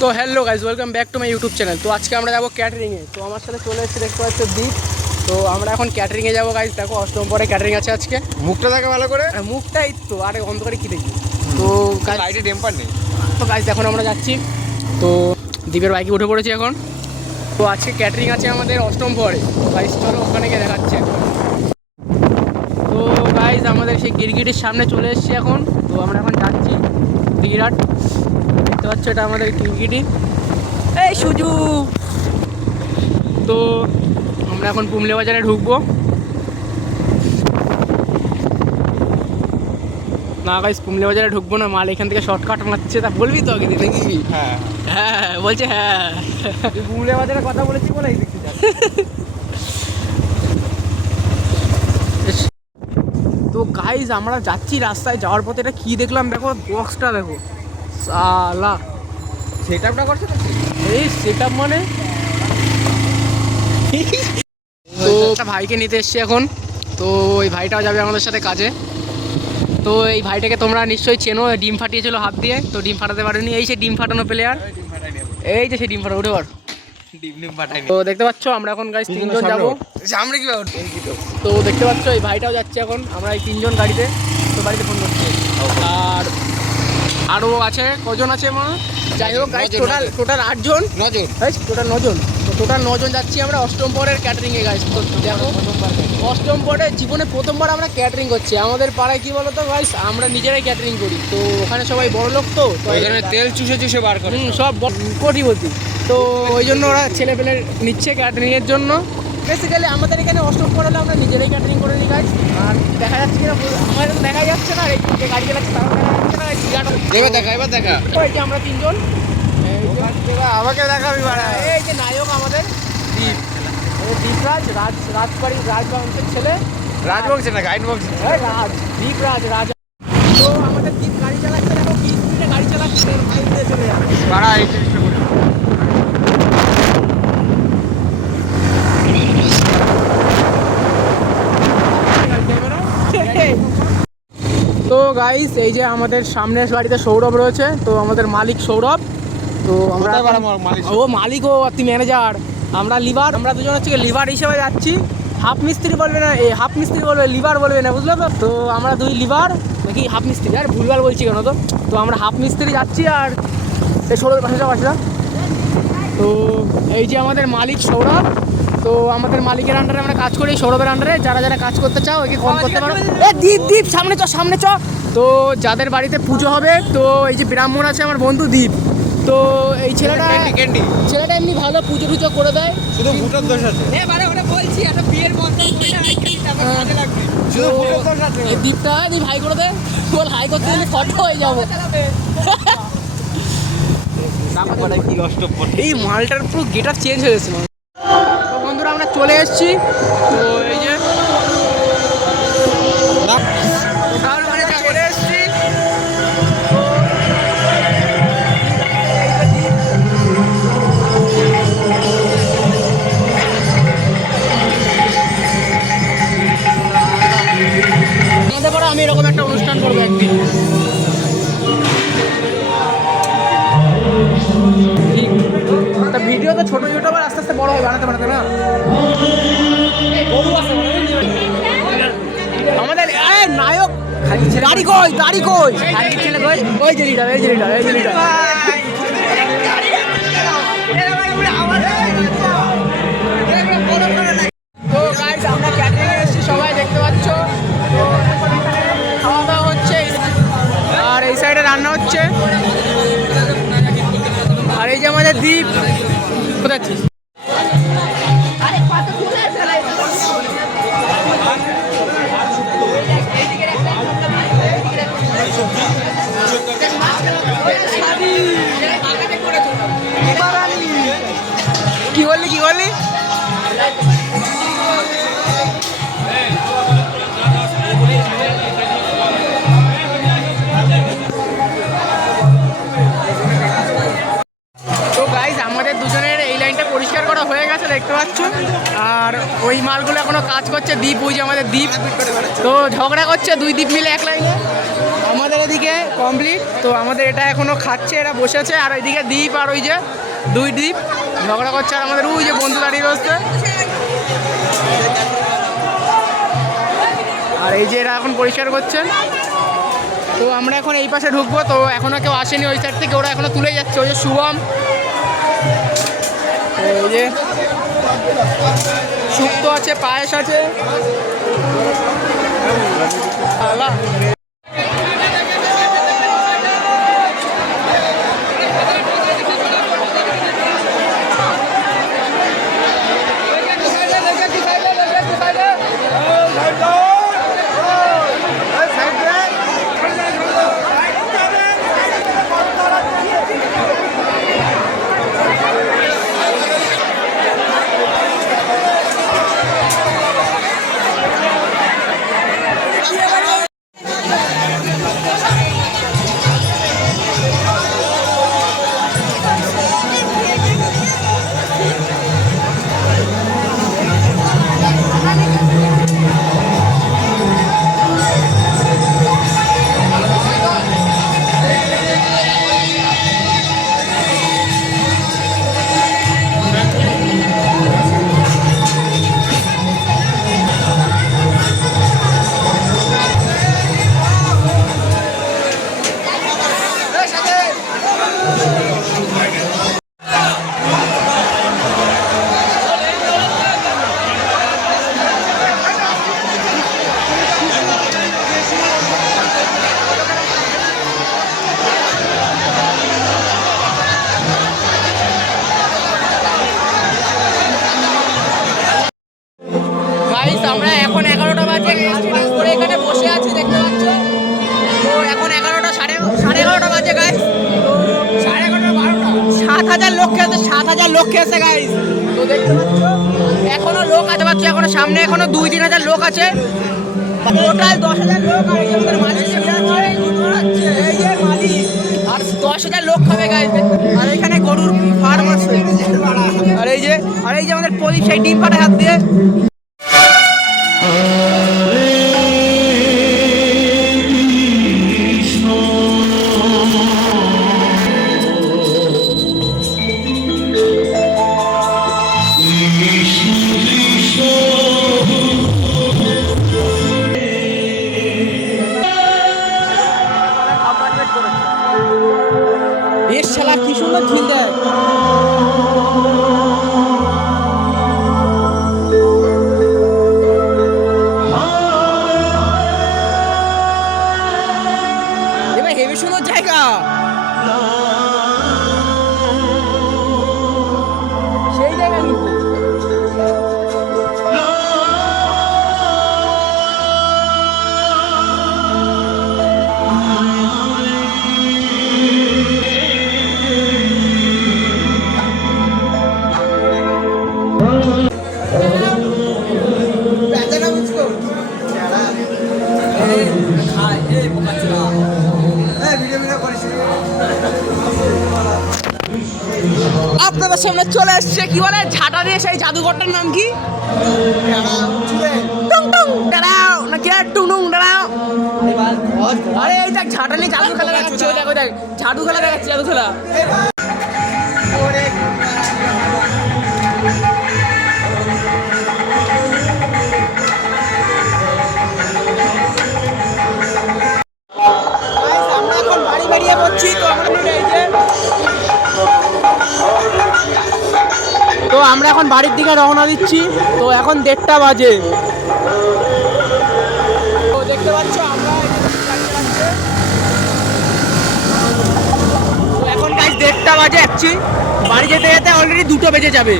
তো hello guys, welcome back to my YouTube channel. তো আজকে আমরা যাবো ক্যাটারিংয়ে। তো আমার সাথে চলে এসেছে, দেখতে পাচ্ছ দীপ। তো আমরা এখন ক্যাটারিংয়ে যাবো গাইজ। দেখো অষ্টম পরে ক্যাটারিং আছে আজকে। মুখটা দেখে ভালো করে। মুখটাই তো আরে অন্ধকারে কি দেখি। তো লাইটে টেম্পার নেই। তো গাইজ এখন আমরা যাচ্ছি। তো দীপের বাইকে উঠে পড়েছি এখন। তো আজকে ক্যাটারিং আছে আমাদের অষ্টম পরে। গাইজ চলো ওখানে গিয়ে দেখাচ্ছে। তো গাইজ আমাদের সেই গিরগিটির সামনে চলে এসেছি এখন। তো আমরা এখন যাচ্ছি বিরাট। দেখতে পাচ্ছ এটা আমাদের গিরগিটি, এই সুজু। তো আমরা এখন পুমলে বাজারে ঢুকবো। না গাইস, পুমলে বাজারে ঢুকবো না, মাল এখান থেকে শর্টকাট মারছে। তা বলবি তো আগে নাকি? হ্যাঁ হ্যাঁ বলছে হ্যাঁ। পুমলে বাজারে কথা বলেছি বলে এই দেখতে যাচ্ছি। তো গাইজ আমরা যাচ্ছি, রাস্তায় যাওয়ার পথে এটা কি দেখলাম দেখো, বক্সটা দেখো সালা। সেটআপটা করছে নাকি? এই সেটআপ মানে তো একটা ভাইকে নিতে এসছি এখন। তো ওই ভাইটাও যাবে আমাদের সাথে কাজে। তো এই ভাইটাকে তোমরা নিশ্চয়ই চেনো, ডিম ফাটিয়েছিল হাত দিয়ে, তো ডিম ফাটাতে পারেনি। এই সে ডিম ফাটানো প্লেয়ার, এই যে সে ডিম ফাটা উঠে পার। তো দেখতে পাচ্ছ আমরা এখন গাইজ তিনজন যাবো সামনে কি ব্যাপার? তো দেখতে পাচ্ছ এই ভাইটাও যাচ্ছে এখন। আমরা এই তিনজন গাড়িতে, তো বাড়িতে ফোন করছি। আর আরও আছে, কজন আছে মা? যাই হোক গাইজ টোটাল 8জন, টোটাল 9জন। তো টোটাল 9জন যাচ্ছি আমরা অষ্টম পরের ক্যাটারিংয়ে গাইজ। তো দেখো অষ্টম পরে জীবনে প্রথমবার আমরা ক্যাটারিং করছি। আমাদের পাড়ায় কি বলো তো গাইজ, আমরা নিজেরাই ক্যাটারিং করি। তো ওখানে সবাই বড় লোক, তো এখানে তেল চুষে চুষে বার করে সব কোটিপতি। তো ওই জন্য ওরা ছেলে পেলে নিচ্ছে ক্যাটারিংয়ের জন্য। বেসিক্যালি আমাদের এখানে অষ্টম পরে হলে আমরা নিজেরাই ক্যাটারিং করে নিই গাইজ। আর দেখা যাচ্ছে কিনা আমাদের দেখা যাচ্ছে না, এই যে গাড়ি চালাচ্ছে তারা দেখা যাচ্ছে না। এবার দেখা এই যে আমরা তিনজন, আমাকে দেখাবি বাড়া। এই যে নায়ক আমাদের দীপ, দীপরাজ, রাজবাড়ি রাজবংশের ছেলে। রাজবংশ না, গাইড বংশ। দীপরাজ রাজ। তো আমাদের দীপ গাড়ি চালাচ্ছে, দেখো কি স্পিডে গাড়ি চালাচ্ছে, মাইল দিয়ে চলে যাচ্ছে বাড়া। এই জিনিসটা করে তো গাইস এই যে আমাদের সামনের বাড়িতে সৌরভ রয়েছে। তো আমাদের মালিক সৌরভ। তো আমরা ও মালিক, ও তুই ম্যানেজার, আমরা লিভার। আমরা দুজন হচ্ছে লিভার হিসেবে যাচ্ছি। হাফ মিস্ত্রি বলবে না, এই হাফ মিস্ত্রি বলবে, লিভার বলবে না, বুঝলো তো? তো আমরা দুই লিভার নাকি হাফ মিস্ত্রি, আর ভুলভাল বলছি কেন? তো আমরা হাফ মিস্ত্রি যাচ্ছি। আর এই সৌরভের পাশে পাশে। তো এই যে আমাদের মালিক সৌরভ। তো আমাদের মালিকের আন্ডারে আমরা কাজ করি, সৌরভের আন্ডারে। যারা যারা কাজ করতে চাও একে ফোন করতে পারো। এ দীপ সামনে চ, সামনে চ। তো যাদের বাড়িতে পুজো হবে, তো এই যে ব্রাহ্মণ আছে আমার বন্ধু দীপ। তো এই ছেলেটা এমনি ভালো পুজো টুজো করে দেয়, শুধু ভুটার দোষ আছে। বলছি একটা বিয়ের এই দীপটা দীপ হাই করে দে, বল হাই করতে গেলে ফটো হয়ে যাবো। এই মালটার পুরো গেটার চেঞ্জ হয়ে গেছে। তো বন্ধুরা আমরা চলে এসেছি। তো এই যে চলে এসেছি। আমাদের পরে আমি এরকম একটা অনুষ্ঠান করবো একদিন। ভিডিও তো ছোট ইউটিউবার আস্তে আস্তে বড় হয়, বানাতে না। আমাদের নায়ক গাড়ি কই, ছেলে কই, ওই যে লিডার, তো গাইস আমরা ক্যাটারিং এসেছি, সবাই দেখতে পাচ্ছ। তো খাওয়া দাওয়া হচ্ছে, আর এই সাইডে রান্না হচ্ছে। আর এই যে আমাদের দ্বীপ, কোথায় আছিস? কি বললি? তো গাইজ আমাদের দুজনের এই লাইনটা পরিষ্কার করা হয়ে গেছে, দেখতে পাচ্ছ। আর ওই মালগুলো এখনো কাজ করছে। দ্বীপ, ওই যে আমাদের দ্বীপ, তো ঝগড়া করছে দুই দ্বীপ মিলে এক লাইনে। আমাদের আমাদের এদিকে কমপ্লিট। তো আমাদের এটা এখনো খাচ্ছে, এরা বসে আছে। আর ওইদিকে দ্বীপ আর ওই যে দুই দ্বীপ ঝগড়া করছে। আর আমাদের ওই যে বন্ধু দাঁড়িয়ে রয়েছে। আর এই যে এরা এখন পরিষ্কার করছেন। তো আমরা এখন এই পাশে ঢুকবো। তো এখনও কেউ আসেনি ওই সাইড থেকে, ওরা এখনও তুলে যাচ্ছে। ওই যে শুভম, এই যে শুক্তো আছে, পায়েস আছে। আমরা এখন 11টা বাজে করে এখানে বসে আছি, দেখতে পাচ্ছ। তো এখন 11টা সাড়ে 11:30 বাজে গাইস। তো 11:30 12টা 7,000 লোক খেয়েছে, 7,000 লোক খেয়েছে গাইস। তো দেখতে পাচ্ছ এখনো লোক আছে, পাচ্ছ এখনো সামনে এখনো 2-3 হাজার লোক আছে। টোটাল 10,000 লোক। আর এই যে আমাদের মালিক এই যে মালিক আর 10,000 লোক খাবে গাইস। আর এখানে গরুর ফার্ম আছে। আর এই যে আমাদের প্রদীপ সেই ডিম পাড়ে হাত দিয়ে। বেশ শালা কি সুন্দর ঝিল দেয়। এবার হেবি সুন্দর জায়গা, সেই জায়গা কিন্তু। আপনাদের সামনে চলে আসছে কি বলে ঝাঁটা দিয়ে সেই জাদুঘরটার নাম কি? টুং টুং দাঁড়াও নাকি টুং টুং দাঁড়াও। আরে এই দেখ ঝাঁটা নিয়ে জাদু খেলা দেখাচ্ছে। ওই দেখ জাদু খেলা দেখাচ্ছে, জাদু খেলা। আমরা এখন বাড়ি বেরিয়ে পড়ছি। তো আমরা এখন বাড়ির দিকে রওনা দিচ্ছি। তো এখন 1:30 বাজে। তো দেখতে পাচ্ছ আমরা তো এখন গাইস 1:30 বাজে। বাড়ি যেতে যেতে অলরেডি 2টো বেজে যাবে।